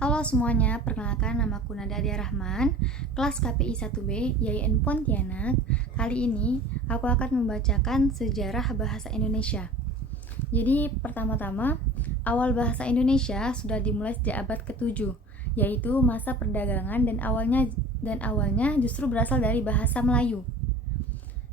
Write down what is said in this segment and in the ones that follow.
Halo semuanya, perkenalkan namaku Nada Adia Rahman, kelas KPI 1B, YIN Pontianak. Kali ini aku akan membacakan sejarah bahasa Indonesia. Jadi pertama-tama, awal bahasa Indonesia sudah dimulai sejak abad ke-7, yaitu masa perdagangan dan awalnya justru berasal dari bahasa Melayu.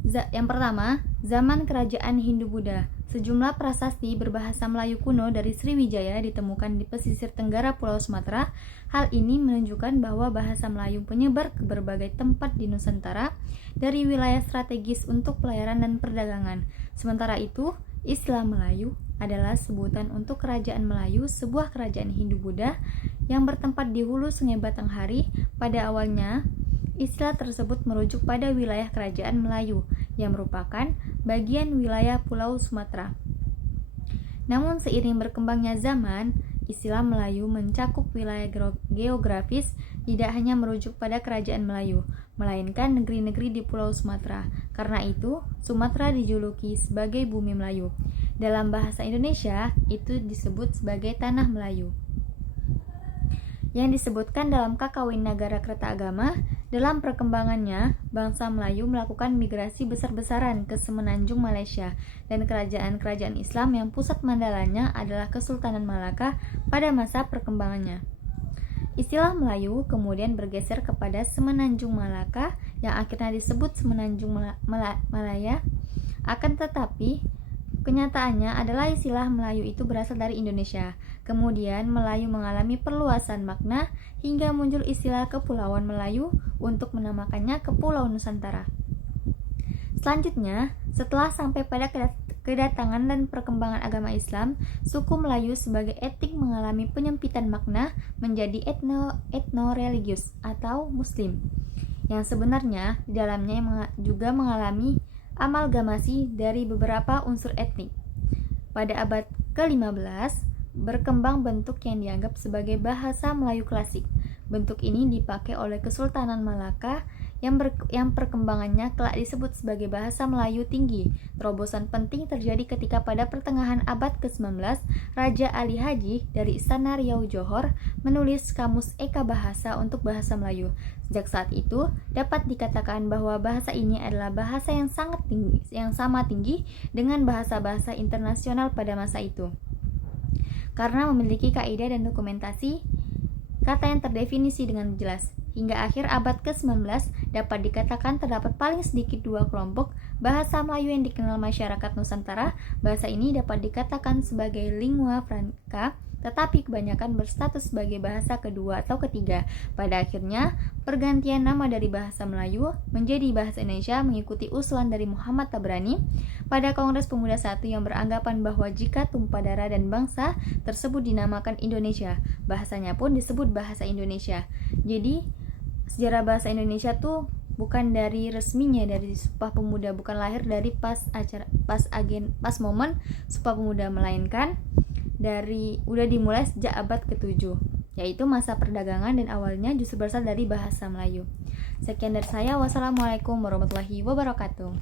Yang pertama, zaman kerajaan Hindu-Buddha. Sejumlah prasasti berbahasa Melayu kuno dari Sriwijaya ditemukan di pesisir tenggara Pulau Sumatera. Hal ini menunjukkan bahwa bahasa Melayu penyebar ke berbagai tempat di Nusantara dari wilayah strategis untuk pelayaran dan perdagangan. Sementara itu, istilah Melayu adalah sebutan untuk kerajaan Melayu, sebuah kerajaan Hindu-Buddha yang bertempat di hulu Sungai Batanghari. Pada awalnya, istilah tersebut merujuk pada wilayah kerajaan Melayu yang merupakan bagian wilayah Pulau Sumatera. Namun seiring berkembangnya zaman, istilah Melayu mencakup wilayah geografis, tidak hanya merujuk pada kerajaan Melayu, melainkan negeri-negeri di Pulau Sumatera. Karena itu, Sumatera dijuluki sebagai bumi Melayu. Dalam bahasa Indonesia, itu disebut sebagai tanah Melayu. Yang disebutkan dalam Kakawin Nagara Kertagama, dalam perkembangannya, bangsa Melayu melakukan migrasi besar-besaran ke semenanjung Malaysia dan kerajaan-kerajaan Islam yang pusat mandalanya adalah Kesultanan Malaka pada masa perkembangannya. Istilah Melayu kemudian bergeser kepada semenanjung Malaka yang akhirnya disebut semenanjung Malaya. Akan tetapi, kenyataannya adalah istilah Melayu itu berasal dari Indonesia. Kemudian Melayu mengalami perluasan makna hingga muncul istilah Kepulauan Melayu untuk menamakannya Kepulauan Nusantara. Selanjutnya, setelah sampai pada kedatangan dan perkembangan agama Islam, suku Melayu sebagai etnik mengalami penyempitan makna menjadi etno-religius atau Muslim, yang sebenarnya di dalamnya juga mengalami amalgamasi dari beberapa unsur etnik. Pada abad ke-15, berkembang bentuk yang dianggap sebagai bahasa Melayu klasik. Bentuk ini dipakai oleh Kesultanan Malaka yang perkembangannya kelak disebut sebagai bahasa Melayu tinggi. Terobosan penting terjadi ketika pada pertengahan abad ke-19, Raja Ali Haji dari Istana Riau Johor menulis Kamus Eka Bahasa untuk bahasa Melayu. Sejak saat itu, dapat dikatakan bahwa bahasa ini adalah bahasa yang sama tinggi dengan bahasa-bahasa internasional pada masa itu. Karena memiliki kaidah dan dokumentasi kata yang terdefinisi dengan jelas. Hingga akhir abad ke-19 dapat dikatakan terdapat paling sedikit dua kelompok bahasa Melayu yang dikenal masyarakat Nusantara. Bahasa ini dapat dikatakan sebagai lingua franca, tetapi kebanyakan berstatus sebagai bahasa kedua atau ketiga. Pada akhirnya, pergantian nama dari bahasa Melayu menjadi bahasa Indonesia mengikuti usulan dari Muhammad Tabrani pada Kongres Pemuda I yang beranggapan bahwa jika tumpah darah dan bangsa tersebut dinamakan Indonesia, bahasanya pun disebut bahasa Indonesia. Jadi, sejarah bahasa Indonesia tuh bukan dari resminya dari Sumpah Pemuda, bukan lahir dari pas momen Sumpah Pemuda, melainkan udah dimulai sejak abad ke-7, yaitu masa perdagangan dan awalnya justru berasal dari bahasa Melayu. Sekian dari saya. Wassalamualaikum warahmatullahi wabarakatuh.